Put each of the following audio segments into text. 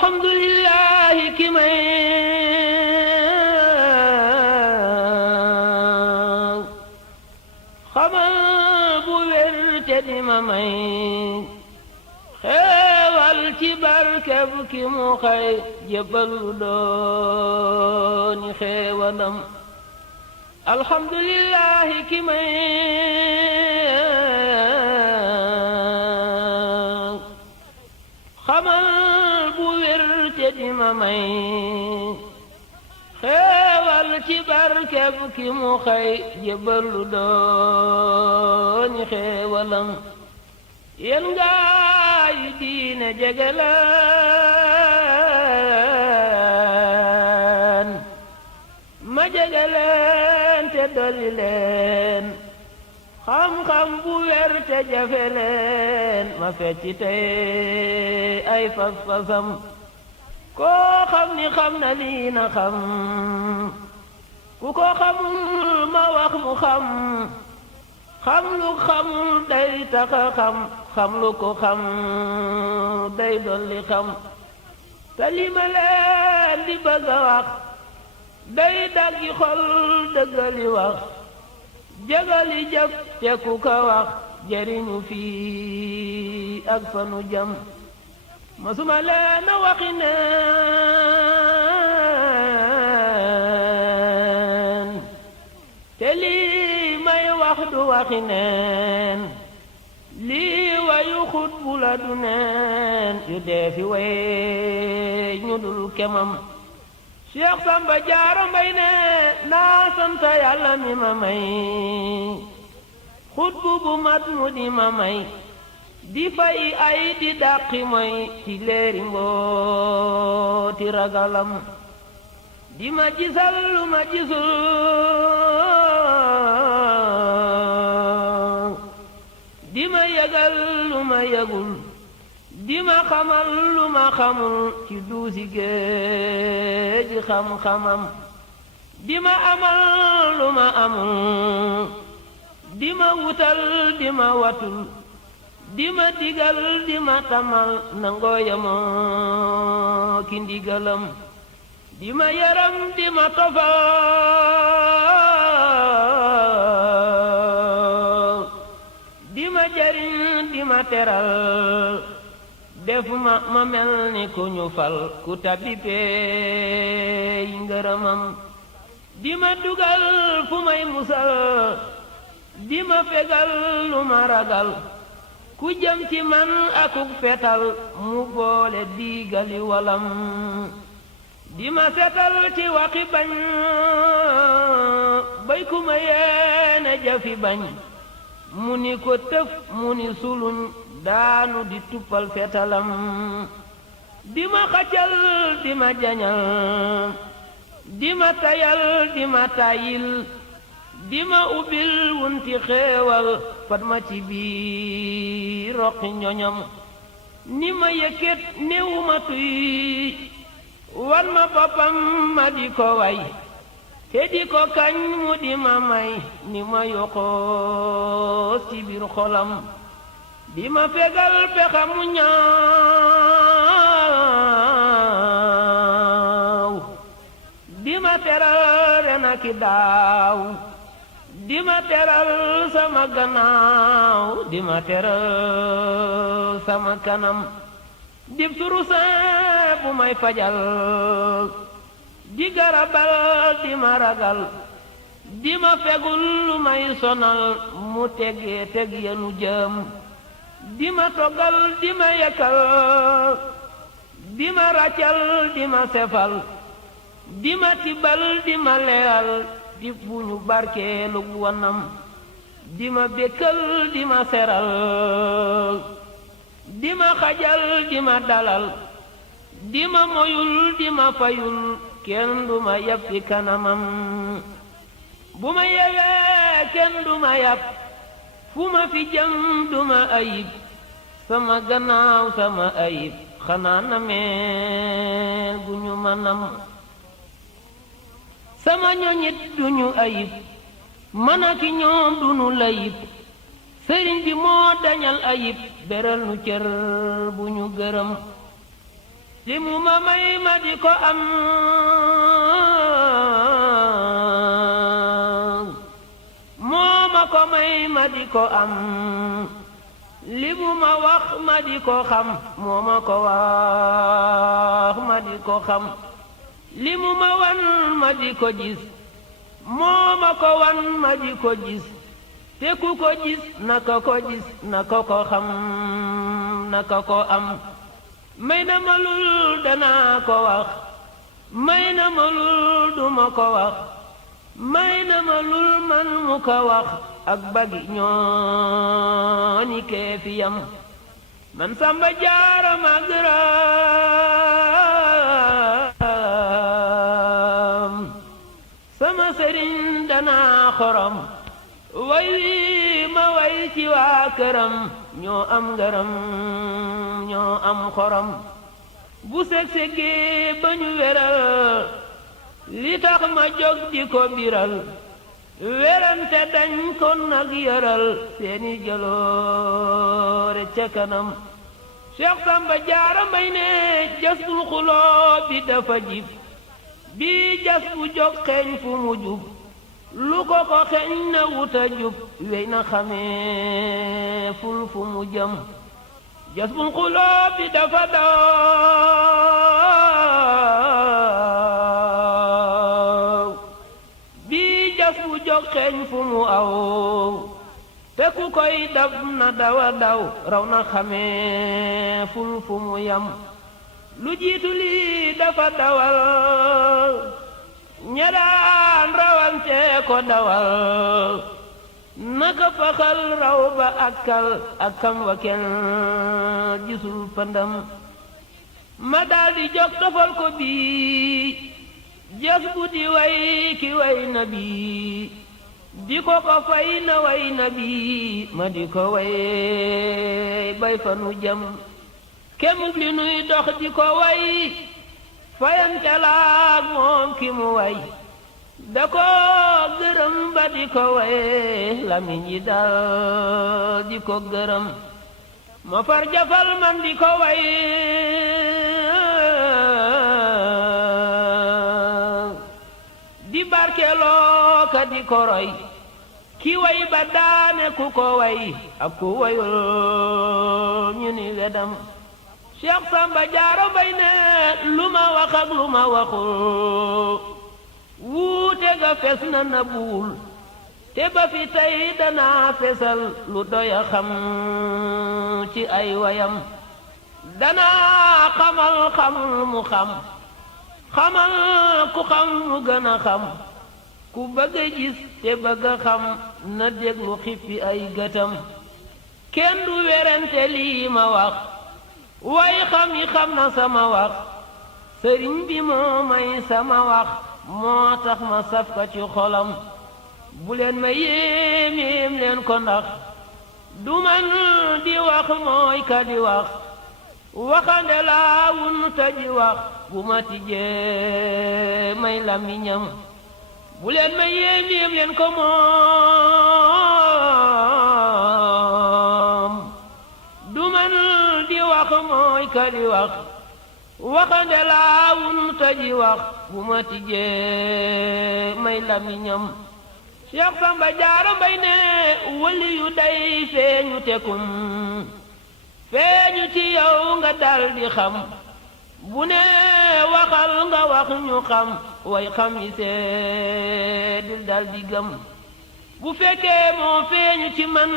alhamdulillahi ki may xamal bu wér te di ma may xeewal ci barkeb ki mu xay jébbalu dooni xeewalam alhamdulillahi ki may xamal bu wér te di ma may xeewal ci barkeb ki mu xay jébbalu dooni xeewalam yéen gaay diine jege leen ma jege leen te dolli leen xam-xam bu wér te jafe leen ma fecci tey ay fas-fasam koo xam ni xam na lii na xam ku ko xamul ma wax mu xam xam lu xamul day taxa xam lu ko xam day dolli xam te li ma leen di bëgg a wax day daggi xol dëggali wax jëgali jëf te ku ko wax jëriñu fii ak fanu jam masuma leen a waxi neen te lii may wax du waxi neen lii wayu xut bu la du neen yu dee fi way ñu dul kemam Cheikh Samba Jaara Mbay ne naa sant Yàlla mi ma may xut bu mat mu di ma may di fay ay di dàqi moy ci leeri mbooti ragalam di ma gisal lu ma gisul di ma yëgal lu ma yëgul di ma xamal lu ma xamul ci duusi géeji xam-xamam di ma amal lu ma amul di ma wutal di ma watul di ma digal di ma tamal nangoo yamoo ki ndigalam di ma yaram di ma tofal di ma jariñ di ma teral def ma mel ni ku ñu fal ku tabbi peey ngërëmam di ma dugal fu may musal di ma fegal lu ma ragal ku jëm ci man akuk fetal mu boole diigali walam di ma setal ci waxi bañ bay ku ma yeene jafi bañ mu ni ko tëf mu ni sulun daanu di tuppal fetalam di ma xacal di ma jañal di ma tayal di ma tayil di ma ubbil wunti xeewal fat ma ci biir roqi ñoñam ni ma yëkkat néew ma tuy wan ma boppam ma di ko way te di ko kañ mu di ma may ni ma yokkoo ci biir xolam di ma fegal pexa mu ñaaw di ma teral ren aki daaw di ma teral sama gannaaw di ma teral sama kanam dib turuse bu may fajal di garabal di ma ragal di ma fegul lu may sonal mu tegee teg yenu jëm di ma toggal di ma yekkal di ma raccal di ma sefal di ma tibbal di ma leeral di buñu barkeelu wanam di ma békkal di ma seral di ma xajal di ma dalal di ma moyul di ma fayul kenn du ma yab fi kanamam bu ma yewee kenn du ma yab fu ma fi jëm du ma ayib sama gannaaw sama ayib xanaa na meel gu ñu ma nam sama ñoñit duñu ayib man ak ñoom duñu layib sëriñ bi moo dañal ayib beral nu cër bu ñu gërëm li mu ma may ma di ko am moo ma ko may ma di ko am li mu ma wax ma di ko xam moo ma ko wax ma di ko xam li mu ma wan ma di ko gis moo ma ko wan ma di ko gis te ku ko gis naka ko gis naka ko xam naka ko am may na ma lul danaa ko wax may na ma lul duma ko wax may na ma lul man mu ko wax ak bagi ñooni kee fi yam man Samba Jaara ma gërëm sama sëriñ danaa xorom way wi ma way ci waa këram ñoo am ngërëm ñoo am xorom bu seg-segee ba ñu weral li tax ma jóg di ko biral werante dañ ko nag yëral seeni jaloore ca kanam Cheikh Samba Jaara Mbay ne jasbul xuloo bi dafa jib bi jas bu jóg xeeñ fu mu jub lu ko xeeñ na wuta jub wey na xamee ful fu mu jëm jasbul xuloo bi dafa daw bi jas bu jóg xeeñ fu mu aw te ku koy dab na dawa daw raw na xamee ful fu mu yam lu jiitu lii dafa dawal ña daan rawante ko dawal naka faxal raw ba akkam wa kenn gisul pandam ma daldi jóg tofal ko bii jas bu di way ki way na bii di ko fay na way na bii ma di ko way bay fa nu jëm kemub li nuy dox di ko way fayante laag moom ki mu way da ko gërëm ba di ko way lamiñ yi dal di ko gërëm ma far jafal man di ko way di barkeloo ka di ko roy ki way ba daane ku ko way ak ku wayul ñu ni wedam Cheikh Samba Jaara Mbay ne lu ma wax ak lu ma waxul wuute ga fes na na buul te ba fi tey danaa fesal lu doy a xam ci ay wayam danaa xamal xam mu xam xamal ku xam mu gën a xam ku bëgg a gis te bëgg a xam na déglu xippi ay gëtam kenn du werante lii ma wax way xam yi xam na sama wax sëriñ bi moo may sama wax moo tax ma saf ko ci xolam bu leen ma yéem leen ko ndax du man di wax mooy ka di wax waxande laa wun ta di wax bu ma tijjee may lamiñam bu leen ma yéem leen ko moom du man di wax mooy ka di wax waxande laa wun ta di wax bu ma tijjee may lamiñam Cheikh Samba Jaara Mbay ne wali yu day feeñu tekum feeñu ci yow nga dal di xam bu ne waxal nga wax ñu xam way xam yi seedil dal di gëm bu fekkee moo feeñu ci man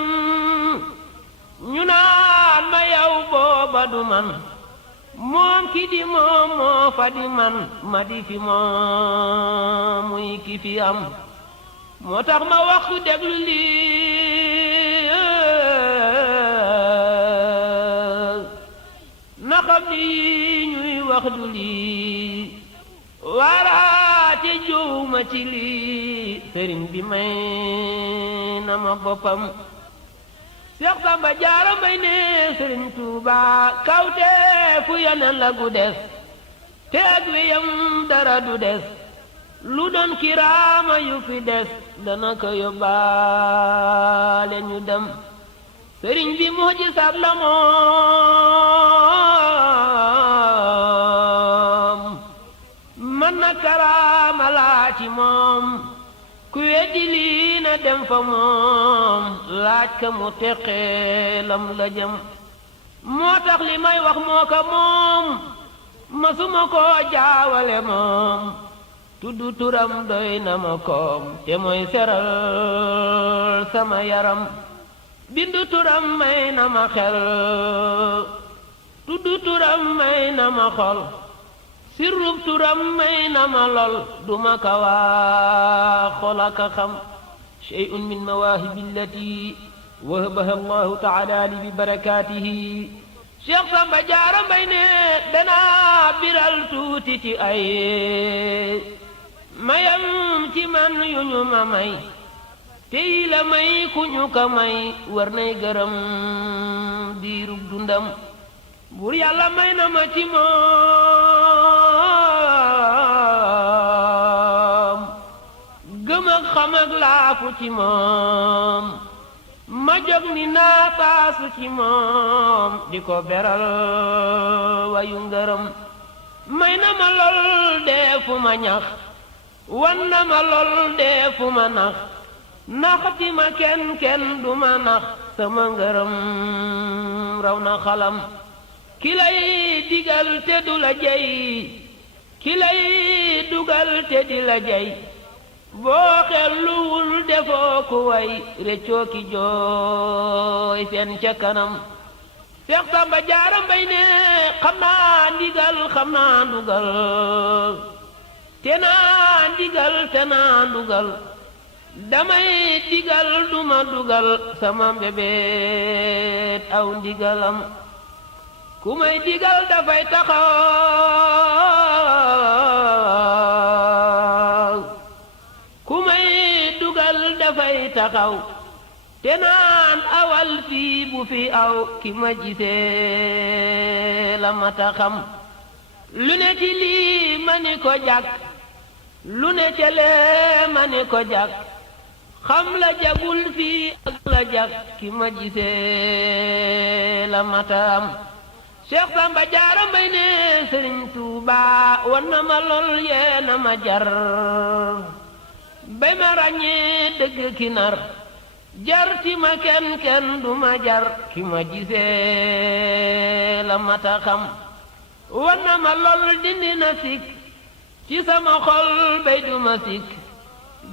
ñu naan ma yow booba du man moom ki di moom moo fa di man ma di fi moom muy ki fi am moo tax ma wax ku déglu lii na xam ni ñuy wax du lii waaraate juuma ci lii sëriñ bi may na ma boppam Seex Samba Jaara Mbay ne sëriñ Tuuba kawte fu yeneen la gu des te ak weyam dara du des lu doon kiraama yu fi des dana ko yóbbaale ñu dem sëriñ bi mujisaat la moom karaama laa ci moom ku weddi lii na dem fa moom laaj ka mu teqeelam la jëm moo tax li may wax moo ko moom masuma koo jaawale moom tuddu turam doy na ma koom te mooy seral sama yaram bindu turam may na ma xel tuddu turam may na ma xol sirrub turam may na ma lol duma ka waa xolaka xam shay'un min mawaahibi allati wahabaha allahu taala li bi barakatihi Cheikh Samba Diarra Mbaye ne danaa biral tuuti ci ay mayam ci man yu ñu ma may tey la may ku ñu ka may war nay gërëm diirub dundam buur yàlla may na ma ci moom gëm ak xam ak laafu ci moom ma jóg ni naa taasu ci moom di ko beral wayu ngërëm may na ma lool deefu ma ñax wan na ma lool deefu ma nax naxati ma kenn du ma nax sama ngërëm raw na xalam ki lay digal te du la jey ki lay dugal te di la jey boo xelluwul defoo ku way réccoo ki jooy seen ca kanam Seex Samba Diarra Mbaye ne xam naa ndigal xam naa ndugal te naa ndigal te naa ndugal damay digal duma dugal sama mbébét aw ndigalam ku may digal dafay taxaw ku may dugal dafay taxaw te naan awal fii bu fi aw ki ma gisee la mata xam lu ne ci lii ma ni ko jàkk lu ne ca lee ma ni ko jàkk xam la jagul fii ak la jàkk ki ma gisee la mata am Cheikh Samba Diarra Mbaye ne Sëriñ Tuuba wan na ma lool yee na ma jar bay ma ràññee dëgg ki nar jar ti ma kenn du ma jar ki ma gisee la mata xam wan na ma lool dindi na sikk ci sama xol bay du ma sikk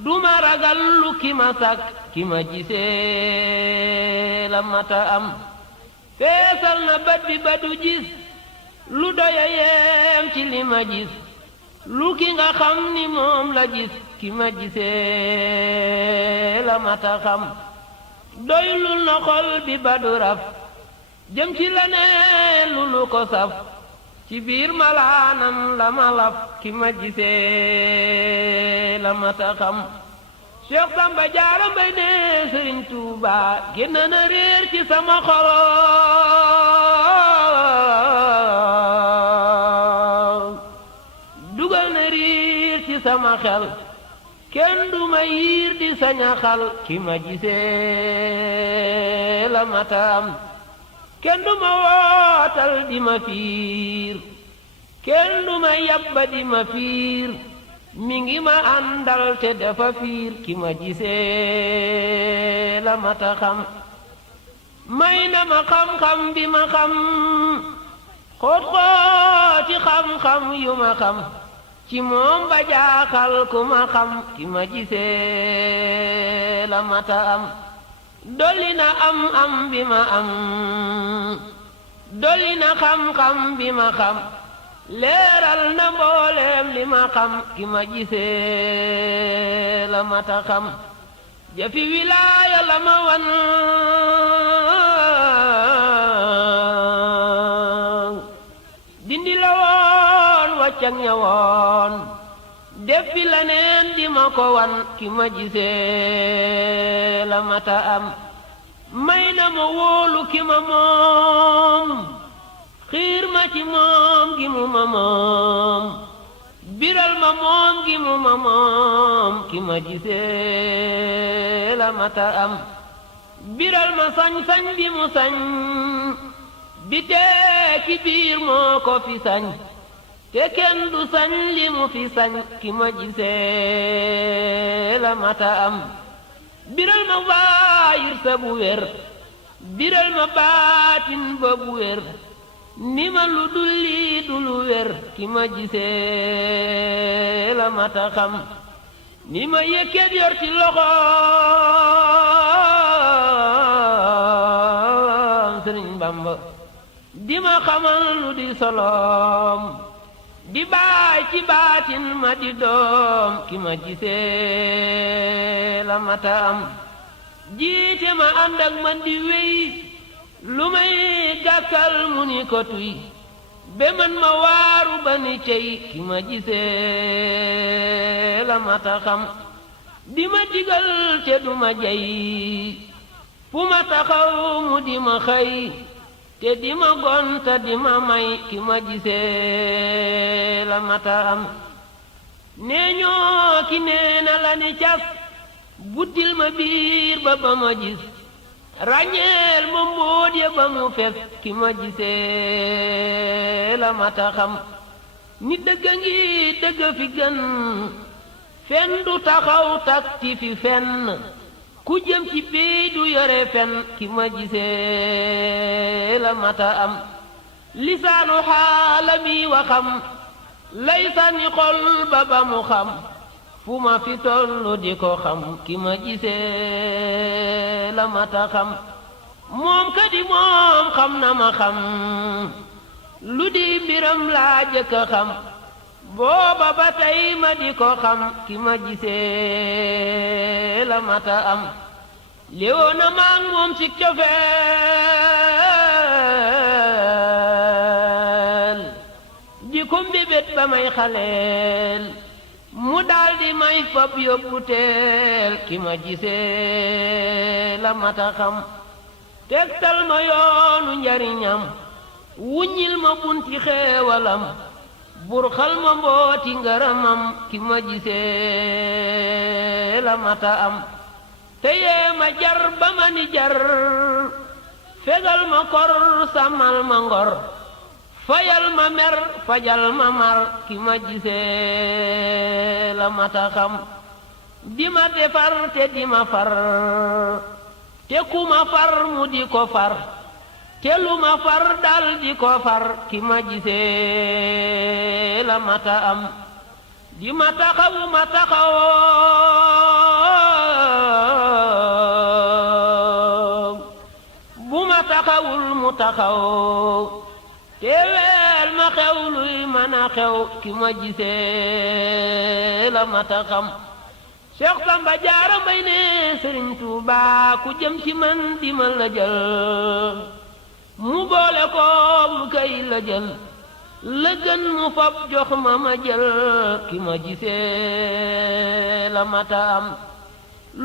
du ma ragal lu ki ma sàkk ki ma gisee la mata am feesal na bat bi ba du gis lu doya yeem ci li ma gis lu ki nga xam ni moom la gis ki ma gisee la mata xam doylul na xol bi ba du raf jëm ci la ne lu lu ko saf ci biir malaanam la ma laf ki ma gisee la mata xam Cheikh Samba Diarra Mbaye ne Sëriñ Tuuba génn na réer ci sama xol dugal na riir ci sama xel kenn du ma yiir di saña xal ki ma gisee la mata am kenn du ma wootal di ma fiir kenn du ma yabba di ma fiir mi ngi ma àndal te dafa fiir ki ma gisee la mata xam may na ma xam-xam bi ma xam xóot-xóoti xam-xam yu ma xam ci moom ba jaaxal ku ma xam ki ma gisee la mata am dolli na am bi ma am dolli na xam-xam bi ma xam leeral na mbooleem li ma xam ki ma gisee la mata xam jafi wilaaya la ma wan dindi la woon wàccak ña woon def fi la neen di ma ko wan ki ma gisee la mata am may na ma wóolu ki ma moom xiir ma ci moom gi mu ma moom biral ma moom gi mu ma moom ki ma gisee la mata am biral ma sañ-sañ bi mu sañ bi tee ki biir moo ko fi sañ te kenn du sañ li mu fi sañ ki ma gisee la mata am biral ma waayir sa bu wér biral ma baatin ba bu wér ni ma lu dul lii du lu wér ki ma gisee la mata xam ni ma yëkkat yor ci loxoom Sëriñ Bamba di ma xamal lu di solom di baay ci baatin ma di doom ki ma gisee la mata am jiite ma ànd ak man di wéy lu may gàkkal mu ni ko tuy be man ma waaru ba ni cey ki ma gisee la mata xam di ma digal te du ma jey fu ma taxaw mu di ma xëy te di ma gonta di ma may ki ma gisee la mata am nee ñoo ki nee na la ni cas buddil ma biir ba ba ma gis ràññeel ma mbóot ya ba mu fes ki ma gisee la mata xam ni dëgg ngi dëgg fi gën fen du taxaw takti fi fenn ku jëm ci bii du yore fen ki ma gisee la mata am lisaanu xaalami waxam lay sànni xol ba ba mu xam fu ma fi tollu di ko xam ki ma gisee la mata xam moom kadi moom xam na ma xam lu di mbiram laa jëkk a xam booba ba tey ma di ko xam ki ma gisee la mata am léewoo na maag moom ci cofeel di ko mbébét ba may xaleel mu daldi may fab yóbbu teel ki ma gisee la mata xam tegtal ma yoonu njariñam wuññil ma bunti xeewalam burxal ma mbooti ngaramam ki ma gisee la mata am te yee ma jar ba ma ni jar fegal ma kor sàmmal ma ngor fayal ma mer fajal ma mar ki ma gisee la mata xam di ma defar te di ma far te ku ma far mu di ko far te lu ma far dal di ko far ki ma gisee la mata am di ma taxaw ma taxaw bu ma taxawul mu taxaw te weel ma xew luy mën a xew ki ma gisee la mata xam Seex Samba Jaara Mbay ne Sëriñ Tuubaa ku jëm ci man di ma la jël mu boole ko mu kay la jël la gën mu fab jox ma ma jël ki ma gisee la mata am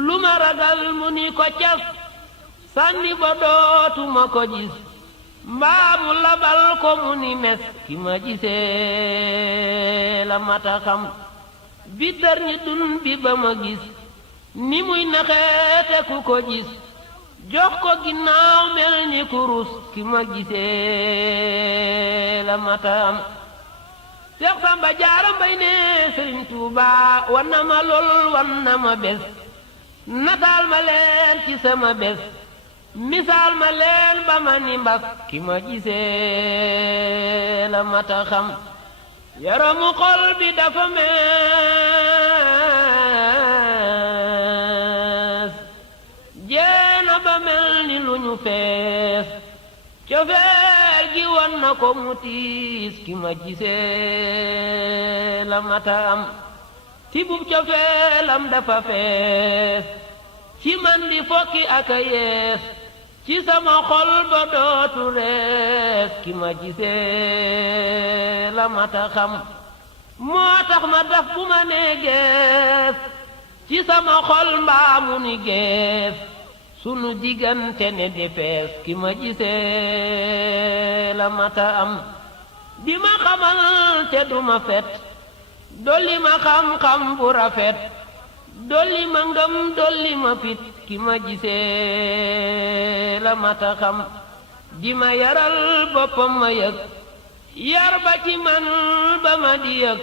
lu ma ragal mu ni ko cas sànni ba dootuma ko gis mbaa mu labal ko mu ni mes ki ma gisee la mata xam bi dar ñi dun bi ba ma gis ni muy naxeete ku ko gis jox ko ginnaaw mel ni kurus ki ma gisee la mata am Seex Samba Jaara Mbay ne Sëriñ Tuubaa wan na ma lool wan na ma bés nataal ma leen ci sama bés misaal ma leen ba ma ni mbas ki ma gisee la mata xam yaramu xol bi dafa mees jeena ba mel ni lu ñu fees cofeel gi wan na ko mu tiis ki ma gisee la mata am tibub cofeelam dafa fees ci man di fokki ak a yees ci sama xol ba dootu rees ki ma gisee la mata xam moo tax ma daf bu ma nee gees ci sama xol mbaa mu ni gees sunu diggante ne di fees ki ma gisee la mata am di ma xamal te du ma fet dolli ma xam-xam bu rafet dolli ma ngëm dolli ma fit ki ma gisee la mata xam di ma yaral boppam ma yëg yar ba ci man ba ma di yëg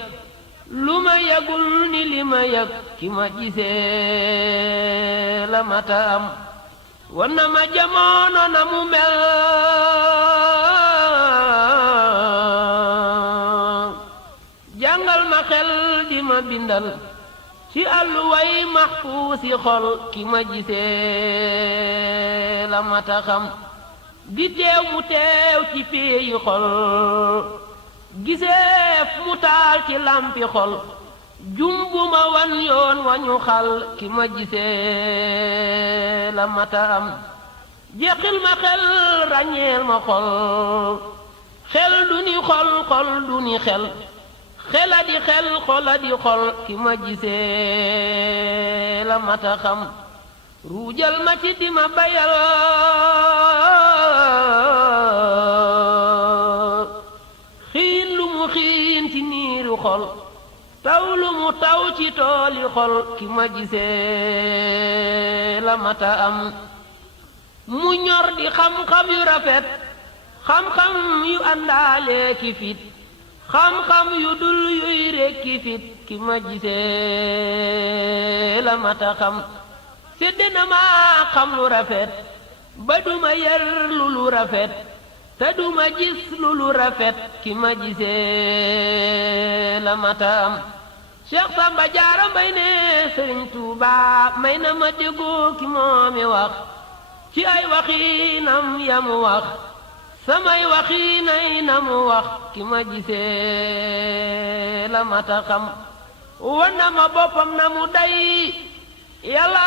lu ma yëgul ni li ma yëg ki ma gisee la mata am wan na ma jamono na mu mel jàngal ma xel di ma bindal ci àlluway maxfuusi xol ki ma gisee la mata xam di teew mu teew ci péeyi xol giseef mu taal ci lampi xol jumbuma wan yoon wañu xal ki ma gisee la mata am jeqil ma xel ràññeel ma xol xel du ni xol xol du ni xel xela di xel xola di xol ki ma gisee la mata xam ruujal ma ci di ma bayal xiin lu mu xiin ci niiru xol taw lu mu taw ci tooli xol ki ma gisee la mata am mu ñor di xam-xam yu rafet xam-xam yu àndaale ki fit xam-xam yu dul yuy rekki fit ki ma gisee la mata xam sédde na ma xam lu rafet ba duma yer lu rafet te duma gis lu rafet ki ma gisee la mata am Cheikh Samba Jaara Mbay ne Sëriñ Tuuba may na ma déggoo ki moomi wax ci ay waxiinam yamu wax samay waxiinay na mu wax ki ma gisee la mata xam wan na ma boppam na mu day yàlla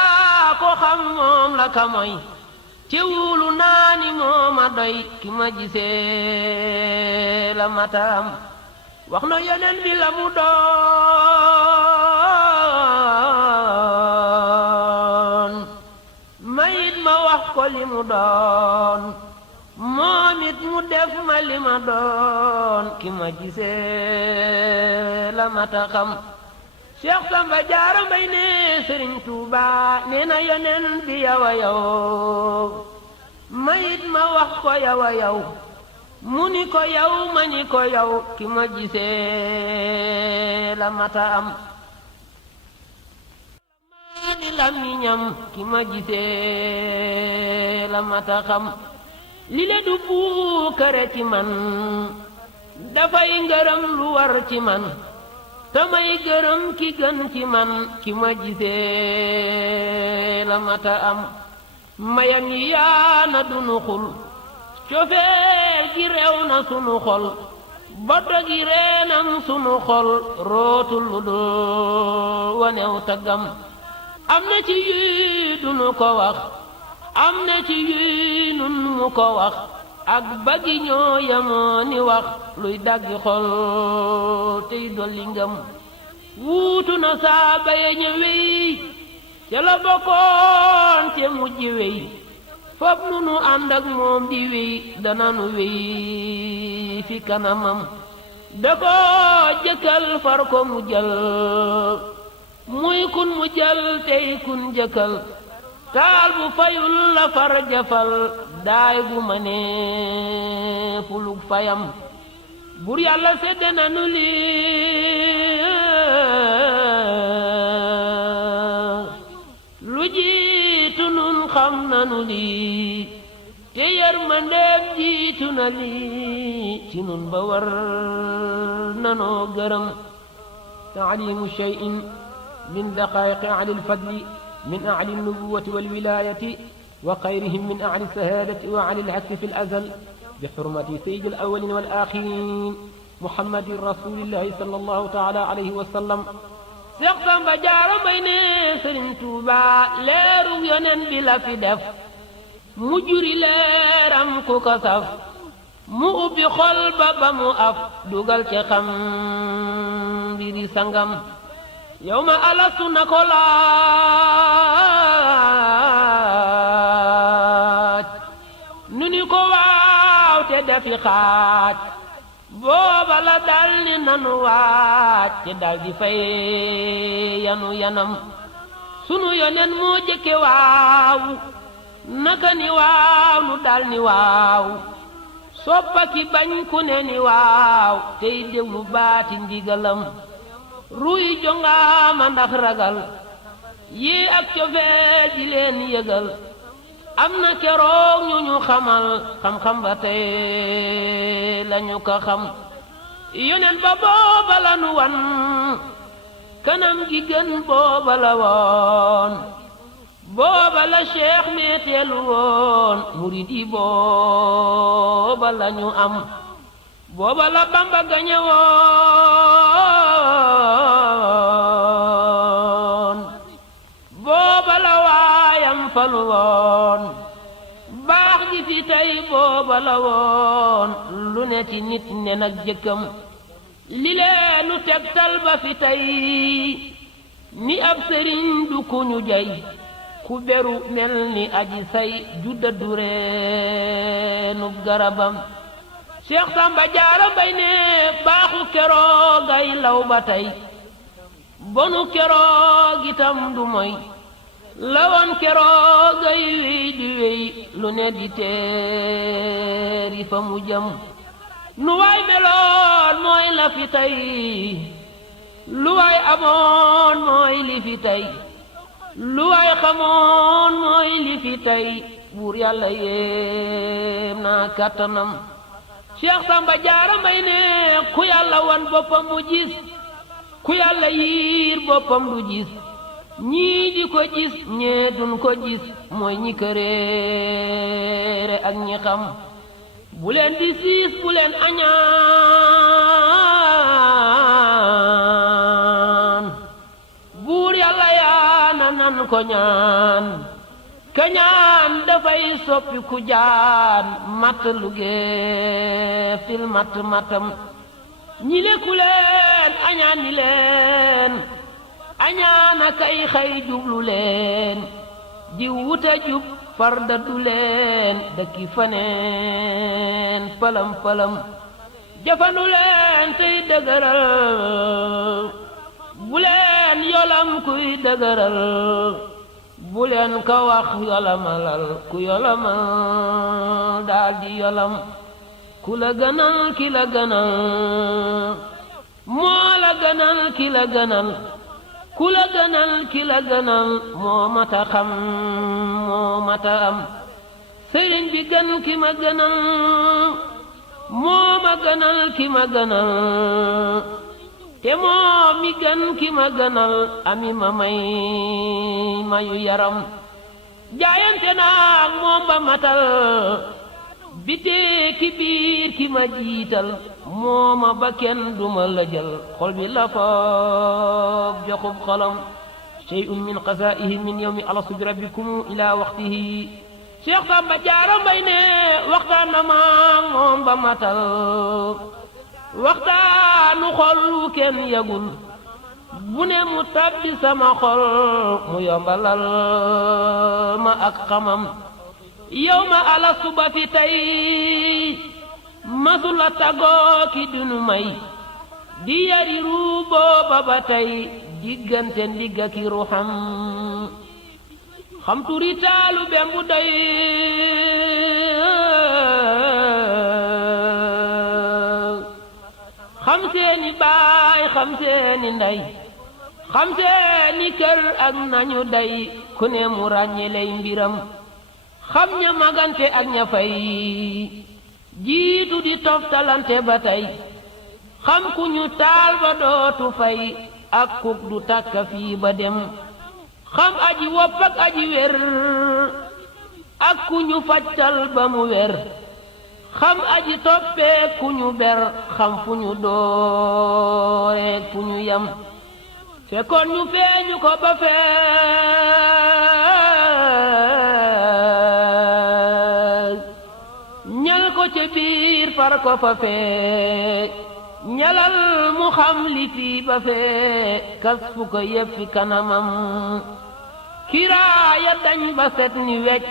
ko xam moom la ka moy ci wulu naa ni mooma doy ki ma gisee la mata am wax na yeneen bi la mu doon mayit ma wax ko li mu doon moom it mu def ma li ma doon ki ma gisee la mata xam Cheikh Samba Jaara Mbay ne Sëriñ Tuuba nee na yeneen bi yow a yow mayit ma wax ko yow a yow mu ni ko yow ma ni ko yow ki ma gisee la mata am maa di lamiñam ki ma gisee la mata xam li le du puukare ci man dafay ngërëm lu war ci man tamay gërëm ki gën ci man ki ma gisee la mata am mayam yi yaana dunu xul cofeel gi rew na sunu xol boddo gi reenam sunu xol rootul lu dul wanew taggam am na ci yuy dunu ko wax am na ci yuy nun mu ko wax ak bagi ñoo yamoo ni wax luy daggi xol tey dolli ngëm wuutu na saaba ya ña wey ca la bokkoon te mujj wey fop nu nu ànd ak moom di wey dana nu wey fi kanamam da ko jëkkal far ko mu jël muy kun mu jël tey kun jëkkal taal bu fayul la far jafal daay bu ma nee fuluk fayam bur yàlla sedde na nu lii lu jiitu nun xam na nu lii te yërmandeem jiitu na lii ci nun ba war nanoo gërëm taalimu shay'in min daqaa'iqi ali lfadli من أعلى النبوة والولاية وخيرهم من أعلى السهادة وأعلى العكس في الأزل بحرمة سيد الأولين والآخرين محمد رسول الله صلى الله تعالى عليه وسلم Cheikh Samba Jaara Mbay ne Sëriñ Tuuba leeru yonen bi la fi def mu juri leeram ku ko saf mu ubbi xol ba mu af dugal ci xam mbiri sangam yow ma alastu na ko laaj nu ni ko waaw te dafi xaaj booba la dal ni nanu waaj te dal di fay yanu yanam sunu yonen moo jëkke waaw naka ni waaw nu dal ni waaw soppa ki bañ ku ne ni waaw tey déglu baati ndigalam ruy jongaama ndax ragal yi ak cofeel di leen yëgal am na keroog ñu ñu xamal xam-xam ba tey lañu ko xam yonen ba booba la nu wan kanam gi gën booba la woon booba la cheikh meeteelu woon murid yi booba la ñu am booba la bamba gañe woon booba la waayam falu woon baax gi fi tey booba la woon lu ne ci nit ne nag jëkkam li leenu tegtal ba fi tey ni ab sëriñ du ku ñu jay ku beru mel ni aji say judda dureenub garabam Cheikh Samba Jaara Mbay ne baaxu keroog ay law ba tey bonu keroog itam du moy lawoon keroog ay wéy di wéy lu ne di teeri fa mu jëm nu waay meloon mooy la fi tey lu waay amoon mooy li fi tey lu waay xamoon mooy li fi tey buur yàlla yéem naa kàttanam Cheikh Samba Jaara Mbay ne ku yàlla wan boppam mu gis ku yàlla yiir boppam du gis ñii di ko gis ñee dun ko gis mooy ñi këreere ak ñi xam bu leen di siis bu leen añaan buur yàlla yaana nan ko ñaan kañaan dafay soppi ku jaan matt lu geeftil matt mattam ñi lekku leen añaan ni leen añaana kay xay jublu leen di wuta jub farda du leen dëkki faneen palam palam jafandu leen tey dëgëral bu leen yolam kuy dëgëral bu leen ka wax yolamalal ku yolamal daal di yolam ku la gënal ki la gënal moo la gënal ki la gënal ku la gënal ki la gënal moo mata xam moo mata am sëriñ bi gën ki ma gënal moo ma gënal ki ma gënal te moo mi gën ki ma gënal ami ma may mayu yaram jaayante naag moom ba matal bitee ki biir ki ma jiital mooma ba kenn duma la jël xol bi la foof joxub xolam shay'un min qasaa'ihi min yawmi alastu bi rabbikum ila waqtihi Cheikh Samba Jaara Mbay ne waxtaan na ma moom ba matal waxtaanu xol wu kenn yagul bu ne mu tabbi sama xol mu yombalal ma ak xamam yow ma alastu ba fi tey masula tagoo ki dunu may di yari ruu booba ba tey diggante ndigga ki ruuxam xam turi taalu bembu day xam seeni baay xam seeni ndey xam seeni kër ak nañu day ku ne mu ràññeley mbiram xam ña magante ak ña fay jiitu di toftalante ba tey xam ku ñu taal ba dootu fay ak kuk du takka fii ba dem xam aji wopp ak aji wer ak ku ñu fajtal ba mu wer xam aji toppee ku ñu ber xam fu ñu dooree ku ñu yam fekkoon ñu feeñu ko ba fee ñal ko ca biir far ko fa fee ñalal mu xam li fii ba fee kas fu ko yëf fi kanamam kiraaya dañ ba set ni wecc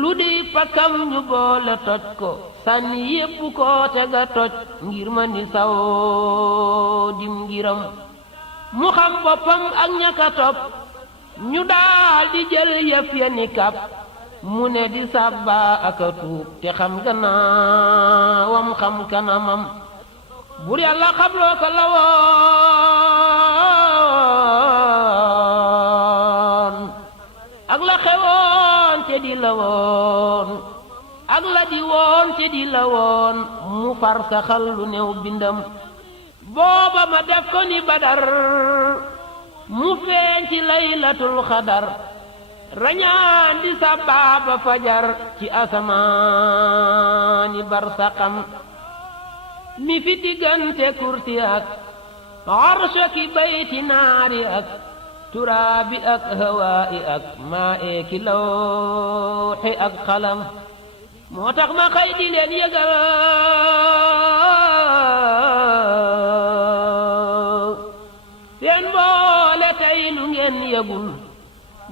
lu di pakam ñu boole toj ko sànni yépp ko tega toj ngir ma ni saw dim ngiram mu xam boppam ak ñaka topp ñu daal di jël yëf ya ni kap mu ne di sàbba ak a tuub te xam gannaawam xam kanamam bur yàlla xamloo ko la woon ak la xewoon te di la woon ak la di woon te di la woon mu far saxal lu néew bindam booba ma def ko ni badar mu feeñ ci laylatul xadar rañaan di sababa fajar ci asamaani barsaqam mi fi diggante kursi ak arsha ki bayti naari ak turaabi ak hawaa'i ak maa ee ki lawxi ak xalam moo tax ma xëy di leen yëgal seen mboole tey lu ngeen yëgul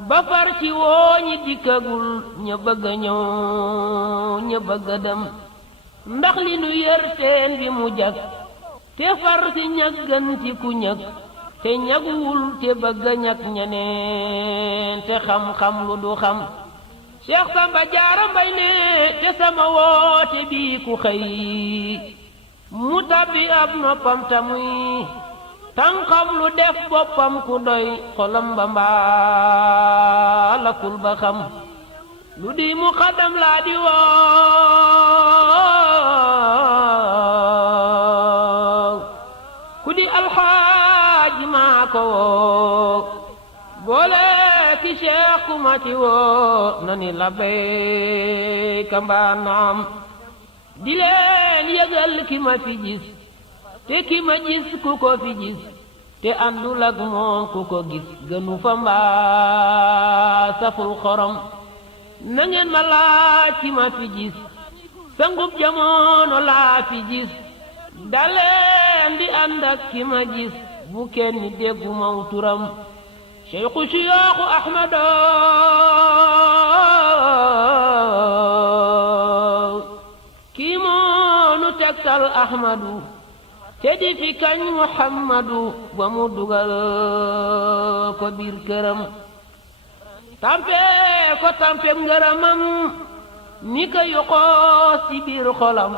ba far ci woo ñi dikkagul ña bëgg a ñëw ña bëgg a dem ndax li nu yër teen bi mu jag te far si ñaggan ci ku ñag te ñaguwul te bëgg a ñag ñeneen te xam-xam lu du xam Cheikh Samba Jaara Mbay ne te sama woote bii ku xëy mu tabbi ab noppam tamuy tànqam lu def boppam ku doy xolam ba mbaalakul ba xam lu di mu xadam laa di woo ku di alxaaji maa ko woo boole ki Cheikh ku ma ci woo nani labbayka mbaa naam di leen yëgal ki ma fi gis te ki ma gis ku ko fi gis te àndul ak moom ku ko gis gënu fa mbaa saful xorom na ngeen ma laaj ki ma fi gis sangub jamono laa fi gis daleen di ànd ak ki ma gis bu kenn déggu maw turam Cheikhu Siyaaxu Ahmadu kii moonu tegtal Ahmadu te di fi kañ Muhammadu ba mu dugal ko biir këram tampe ko tampem ngërëmam ni ko yoxoos ci biir xolam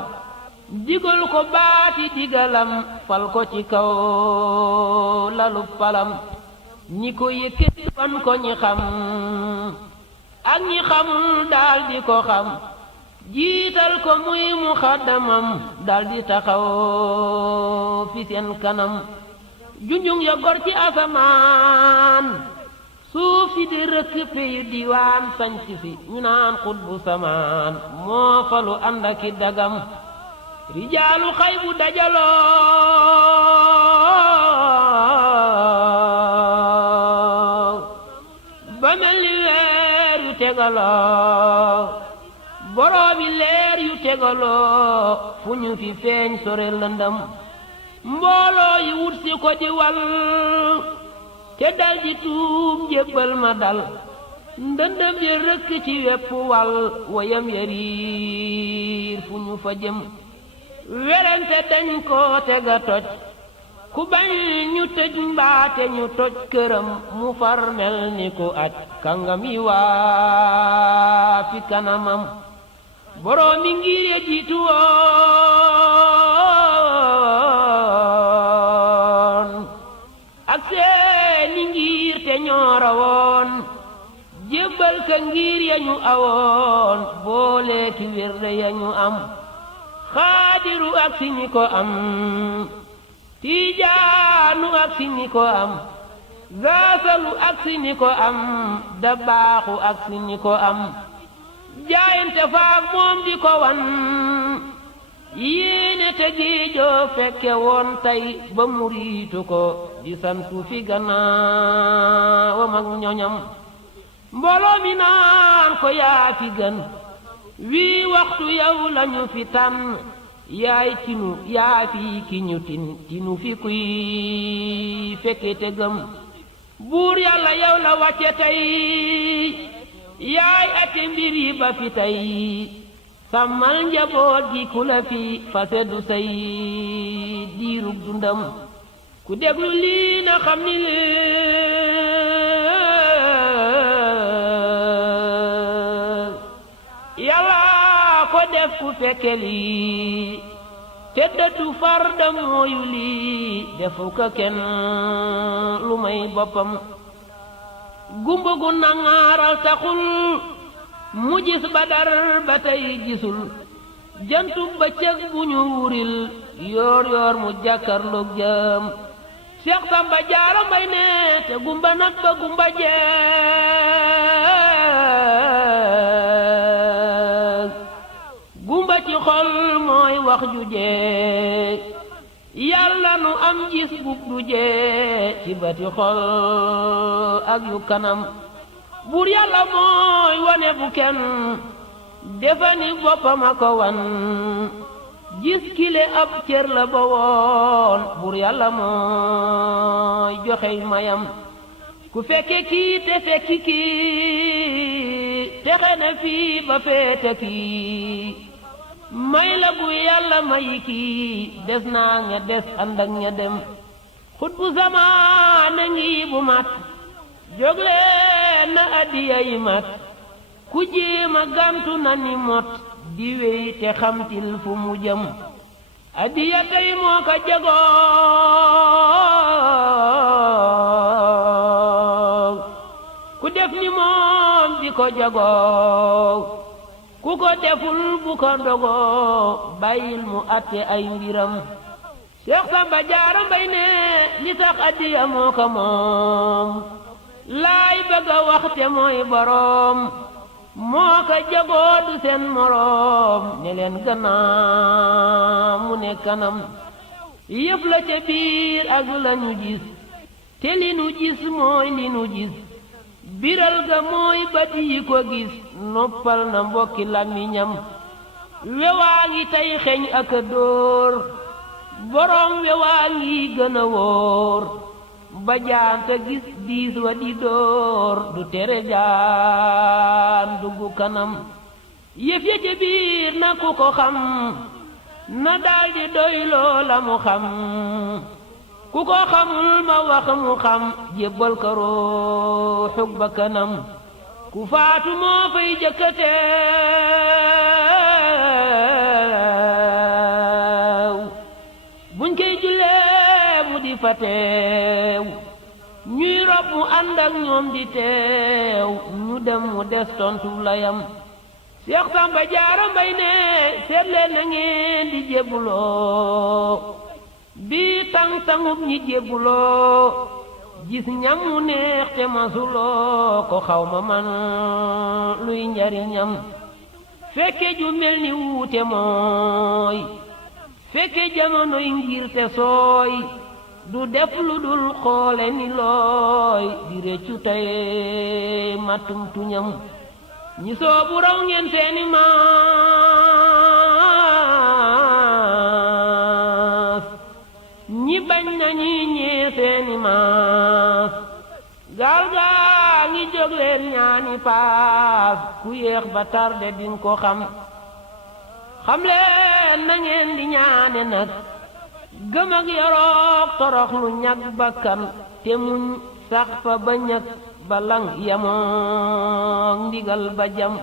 digal ko baati digalam fal ko ci kaw lalu palam ni ko yëkkati wan ko ñi xam ak ñi xamul daal di ko xam jiital ko muy muxaddamam dal di taxaw fi seen kanam junjung ya gor ci asamaan suuf si di rëkk peyu diwaan sanc si ñu naan xutbu samaan moo falu ànd aki dagam rijaalu xay bu dajaloo ba mel ni weer yu tegaloo boroomi leer yu tegaloo fu ñu fi feeñ sore lëndëm mbooloo yi wut si ko di wal te dal di tuub jébbal ma dal ndëndëm di rëkk ci wepp wal wayam yariir fu ñu fa jëm werante dañ ko tega toj ku bañ ñu tëj mbaate ñu toj këram mu far mel ni ku aj kàngam yi waa fi kanamam boroomi ngir ya jiitu woon ak seeni ngir te ñoora woon jébbal ka ngir ya ñu awoon boole ki wirde ya ñu am xaadiru ak si ni ko am tiijaanu ak si ni ko am gaasalu ak si ni ko am dabaaxu ak si ni ko am jaayante faak moom di ko wan yéene te giijoo fekke woon tey ba muriitu ko di santu fi gannaawam ak ñoñam mbooloo mi naan ko yaa fi gën wii waxtu yow lañu fi tànn yaay tinu yaa fi ki ñu tinu fi kuy fekke te gëm buur yàlla yow la wàcce tey yaay ate mbir yi ba fi tey sàmmal njaboot gi ku la fi fase du say diirug dundam ku déglu lii na xam ni ku fekke lii te dëddu farda mooyu lii defu ko kenn lu may boppam gumba gu nangaaral taxul mu gis Badar ba tey gisul jantu bëccëg bu ñu wuril yoor yoor mu jàkkarloog jëm Seex Samba Jaara Mbay ne te gumba nag ba gumba jeeg gumba ci xol mooy wax ju jeeg yàlla nu am gis gub du jeeg ci bati xol ak yu kanam buur yàlla mooy wane bu kenn defani boppam a ko wan gis kile ab cër la ba woon buur yàlla mooy joxey mayam ku fekke kii te fekki kii texe na fii ba feete kii may la gu yàlla mayi kii des naa ña des ànd ak ña dem xut bu zamaane ngi bu mat jógleen na addiya yi mat ku jéema gantu na ni mot di wey te xamtil fu mu jëm addiya tey moo ko jagoo ku def ni moom di ko jagoo ku ko deful bu ko ndogoo bàyyil mu atte ay mbiram Seex Samba Jaara Mbay ne li tax addiya moo ko moom laay bëgg a waxte mooy boroom moo ko jagoo du seen moroom ne leen gannaaw mu ne kanam yëpp la ca biir ak la ñu gis te li nu gis mooy li nu gis biral ga mooy bët yi ko gis noppal na mbokki làmmiñam wewaa ngi tey xeeñ ak a dóor boroom wewaa ngi gën a wóor ba jaante gis diis wa di dóor du tere jaan dugg kanam yëf ya ca biir na ku ko xam na daldi doy loola mu xam ku ko xamul ma wax mu xam jébbal ko ruuxug ba kanam ku faatu moo fay jëkkateew buñ koy jullee mu di fa teew ñuy rob mu ànd ak ñoom di teew ñu dem mu des tontu layam Seex Samba Jaara Mbay ne seet leen na ngeen di jébbuloo bii tang-tangub ñi jébbuloo gis ñam mu neex te masuloo ko xaw ma man luy njariñam fekke ju mel ni wuute mooy fekke jamonoy ngir te sooy du def lu dul xoole ni looy di réccu tey matum tuñam ñi soobu raw ngeen seeni maas ñi bañ nañu ñee seeni maas gaal gaa ngi jóg leen ñaani paas ku yéex ba tarde din ko xam xam leen na ngeen di ñaane nag gëm ak yorook torox lu ñag bakkan te muñ sax fa ba ñag ba lang yamook ndigal ba jam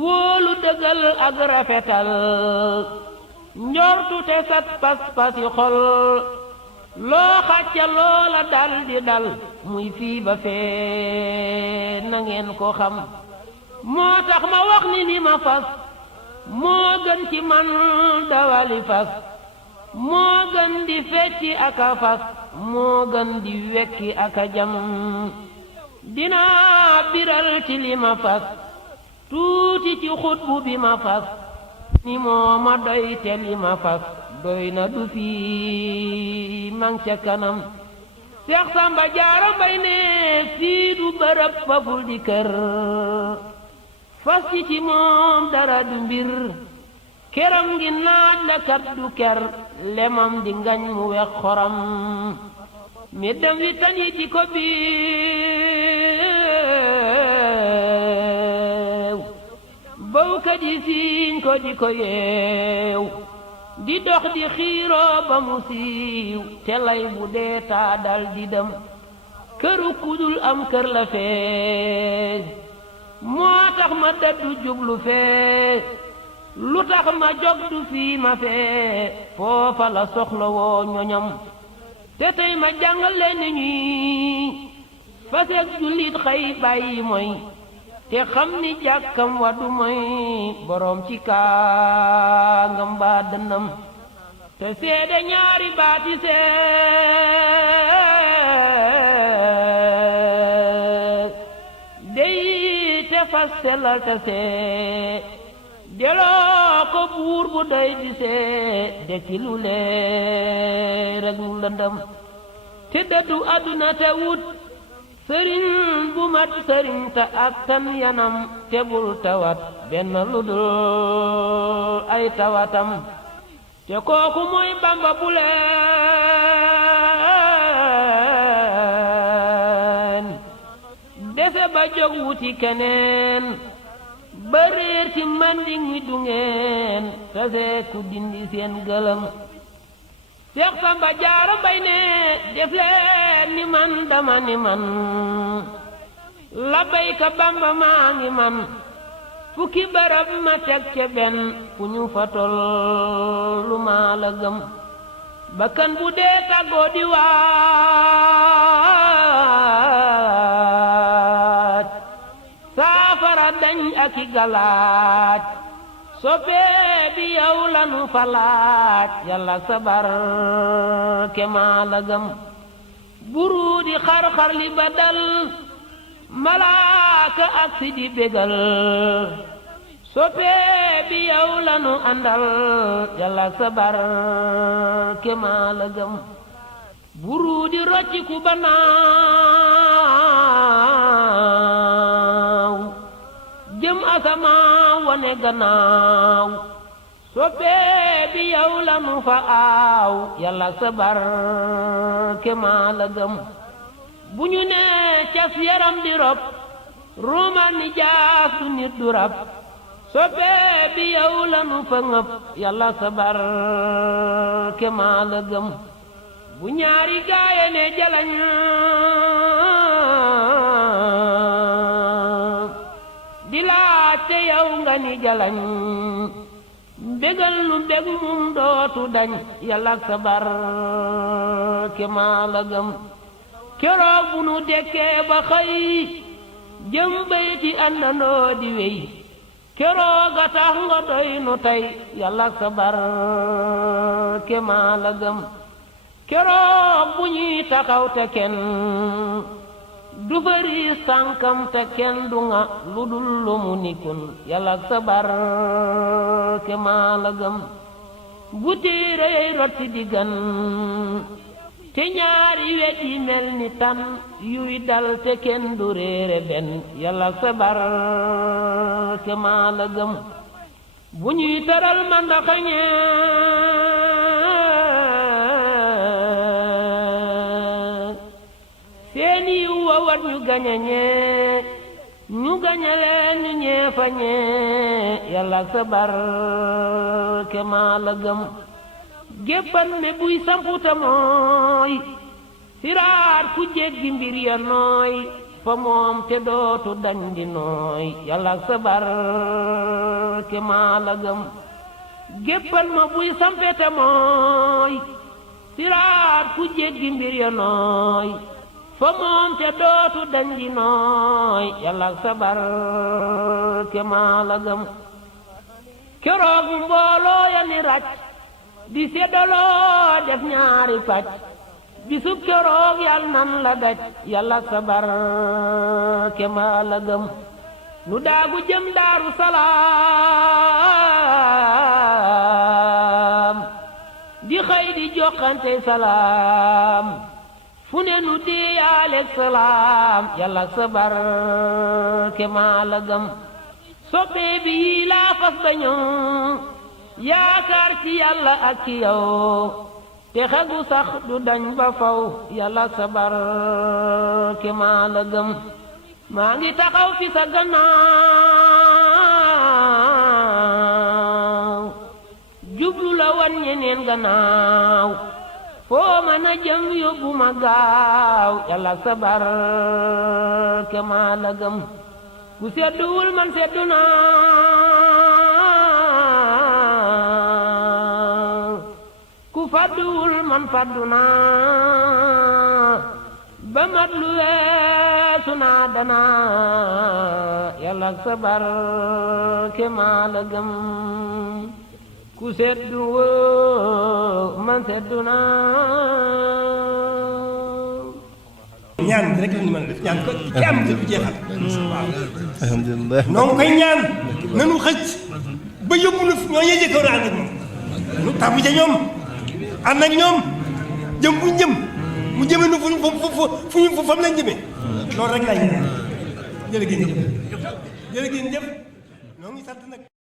wóolu dëggal ak rafetal njortu te sat pas-pasi xol loo xacca loola dal di dal muy fii ba fee na ngeen ko xam moo tax ma wax ni li ma fas moo gën ci man dawali fas moo gën di fecci ak a fas moo gën di wekki ak a jam dinaa biral ci li ma fas tuuti ci xutbu bi ma fas ni moo ma doy te li ma fas doy na du fii mang ca kanam Seex Samba Jaara Mbay ne fii du bërëb faful di kër fas ci moom dara du mbir keram ngi naaj la kat du ker lemam di ngañ mu wex xoram mi dem wi tan yi ci ko biiw bawkat yi siiñ ko di ko yeew di dox di xiiroo ba mu siiw te lay bu dee taa dal di dem këru kudul am kër la fee moo tax ma daddu jublu fee lu tax ma jóg du fii ma fee foofa la soxla woo ñoñam te tey ma jàngal leen ni ñuy faseeg jullit xëy bàyyi mooy te xam ni jàkkam wa du mooy boroom ci kaangam baa dënnam te seede ñaari baati seet dey te fas sellal te seet deloo ko buur bu doy di seet dekki lu leer ak lu lëndëm te dëddu àdduna te wut sëriñ bu mat sëriñ te ak tan yanam te bul tawat benn lu dul ay tawatam te kooku mooy Bamba bu leen dese ba jóg wuti keneen ba réer ci manding mi du ngeen tase ku dindi seen gëlëm Seex Samba Jaara Mbay ne def leen ni man dama ni man labbayka Bamba maa ngi man fukki barab ma teg ca benn fu ñu fa tollu maa la gëm bakkan bu dee tàggoo di waaj saafara dañ ak i galaaj soppee bi yow lanu fa laaj yàlla sabar ke maa la gëm buru di xar-xar li ba dal malaaka ak si di bégal soppee bi yow lanu àndal yàlla sabar ke maa la gëm buru di rocciku ba naaw jëm asamaa wane gannaaw soppee bi yow lanu fa aaw yàlla sabar ke maa la gëm bu ñu nee cas yaram di rob ruumal ni jaas du nit du rab soppee bi yow lanu fa ngëp yàlla sabar ke maa la gëm bu ñaari gaaye ne jalañ di laaj te yow nga ni jalañ bégal nu bég mum dootu dañ yàlla sabar ke maa la gëm keroog bu nu dekkee ba xëy jëm bayti àndandoo di wey keroog a tax nga doy nu tey yàlla sabar ke maa la gëm keroog bu ñuy taxaw te kenn du fari sànkam te kenn du nga lu dul lu mu nikun yàlla sabar ke maa la gëm bu tiirey rot ci diggan te ñaari wet yi mel ni tan yuy dal te kenn du réere benn yàlla sabar ke maa la gëm bu ñuy teral mandaxañe seen yiw wa war ñu gañañee ñu gañaleen ñu ñeefañee yàlla sabar ke maa la gëm géppan ne buy samputa mooy siraat ku jéggi mbir ya nooy fa moom te dootu dañ di nooy yàlla sabar ke maa la gëm géppan ma buy sampete mooy siraat ku jéggi mbir ya nooy fa moom te dootu dañ di nooy yàlla sabar ke maa la gëm keroog mbooloo ya ni ràcc di seddaloo def ñaari pàcc bisub keroog yal nan la daj yàlla sabar ke maa la gëm nu daagu jëm Daaru Salaam di xëy di joxante salaam fu ne nu diyaaleeg salaam yàlla sabar ke maa la gëm soppee bi yii laa fas ba ñëw yaakaar ci yàlla ak ci yow te xagu sax du dañ ba faw yàlla sabar ke maa la gëm maa ngi taxaw fi sa gannaaw jublu la wan ñeneen gannaaw foo mën a jëm yóbbu ma gaaw yàlla sabar ke maa la gëm ku sedduwul man seddu naa fàdduwul man fàddu naa ba mat lu weesu naa danaa yàlla ak sa barke maa la gëm ku seddu woo man seddu naa ñaan rek la ñu mën a def ñaan ko ci am te du jeexal waaw alhamdulilah noo ngi koy ñaan nanu xëcc ba yóbbu na ñoo ñee jëkkoon ànd ak moom nu tàbbu ca ñoom ànd ak ñoom jëm buñ jëm mu jëme nu fu fam lañ jëmee loolu rek laay ñaan jërë ngeen jëf noo ngi sant nag